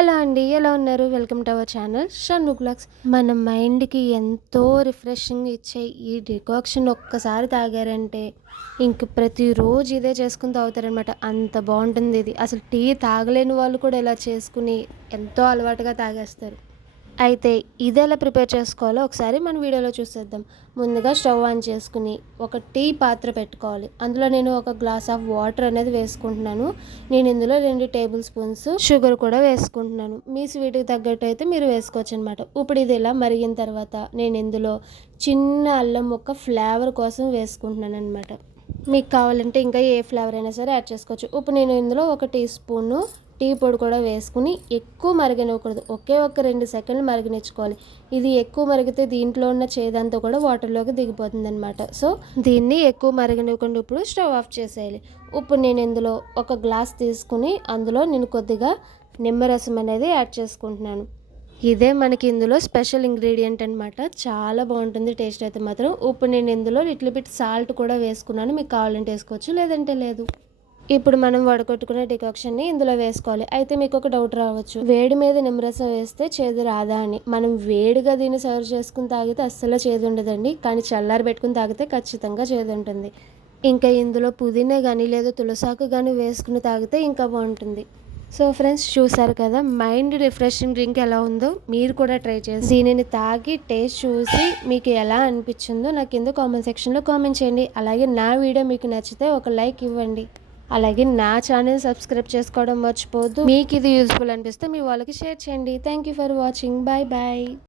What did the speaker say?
Hello అండి. ఎలా ఉన్నారు? Welcome to our channel Shannu vlogs. మన మైండ్‌కి ఎంతో రిఫ్రెషింగ్ ఇచ్చే ఈ డికాక్షన్ ఒక్కసారి తాగారంటే ఇంక ప్రతిరోజు ఇదే చేసుకొని తాగుతారనమాట. అంత బావుంటుంది ఇది. అసలు టీ తాగలేని వాళ్ళు కూడా ఇలా చేసుకుని ఎంతో అలవాటుగా తాగేస్తారు. అయితే ఇదెలా ప్రిపేర్ చేసుకోవాలో ఒకసారి మన వీడియోలో చూసేద్దాం. ముందుగా స్టవ్ ఆన్ చేసుకుని ఒక టీ పాత్ర పెట్టుకోవాలి. అందులో నేను ఒక గ్లాస్ ఆఫ్ వాటర్ అనేది వేసుకుంటున్నాను. నేను ఇందులో 2 టేబుల్ స్పూన్స్ షుగర్ కూడా వేసుకుంటున్నాను. మీ స్వీట్‌కి తగ్గట్టు అయితే మీరు వేసుకోవచ్చు అనమాట. ఇప్పుడు ఇది ఇలా మరిగిన తర్వాత నేను ఇందులో చిన్న అల్లం ముక్క ఫ్లేవర్ కోసం వేసుకుంటున్నాను అనమాట. మీకు కావాలంటే ఇంకా ఏ ఫ్లేవర్ అయినా సరే యాడ్ చేసుకోవచ్చు. ఇప్పుడు నేను ఇందులో ఒక టీ స్పూను టీ పొడి కూడా వేసుకుని ఎక్కువ మరగనివ్వకూడదు. ఒకే ఒక 2 సెకండ్లు మరగనిచ్చుకోవాలి. ఇది ఎక్కువ మరిగితే దీంట్లో ఉన్న చేదంతా కూడా వాటర్లోకి దిగిపోతుందనమాట. సో దీన్ని ఎక్కువ మరగనివ్వకుండా ఇప్పుడు స్టవ్ ఆఫ్ చేసేయాలి. ఇప్పుడు నేను ఇందులో ఒక గ్లాస్ తీసుకుని అందులో నేను కొద్దిగా నిమ్మరసం అనేది యాడ్ చేసుకుంటున్నాను. ఇదే మనకి ఇందులో స్పెషల్ ఇంగ్రీడియంట్ అనమాట. చాలా బాగుంటుంది టేస్ట్ అయితే మాత్రం. ఇప్పుడు నేను ఇందులో లిటిల్ బిట్ సాల్ట్ కూడా వేసుకున్నాను. మీకు కావాలంటే వేసుకోవచ్చు, లేదంటే లేదు. ఇప్పుడు మనం వడగొట్టుకునే డికాక్షన్ని ఇందులో వేసుకోవాలి. అయితే మీకు ఒక డౌట్ రావచ్చు, వేడి మీద నిమ్మరసం వేస్తే చేదు రాదా అని. మనం వేడిగా దీన్ని సర్వ్ చేసుకుని తాగితే అస్సలు చేదు ఉండదండి. కానీ చల్లారి పెట్టుకుని తాగితే ఖచ్చితంగా చేదు ఉంటుంది. ఇంకా ఇందులో పుదీనా కానీ లేదా తులసాకు కానీ వేసుకుని తాగితే ఇంకా బాగుంటుంది. సో ఫ్రెండ్స్, చూసారు కదా మైండ్ రిఫ్రెషింగ్ డ్రింక్ ఎలా ఉందో. మీరు కూడా ట్రై చేసి దీనిని తాగి టేస్ట్ చూసి మీకు ఎలా అనిపించిందో నాకు కింద కామెంట్ సెక్షన్లో కామెంట్ చేయండి. అలాగే నా వీడియో మీకు నచ్చితే ఒక లైక్ ఇవ్వండి. అలాగే నా ఛానల్ సబ్స్క్రైబ్ చేసుకోవడం మర్చిపోవద్దు. మీకు ఇది యూస్ఫుల్ అనిపిస్తే మీ వాళ్ళకి షేర్ చేయండి. Thank you for watching. Bye bye.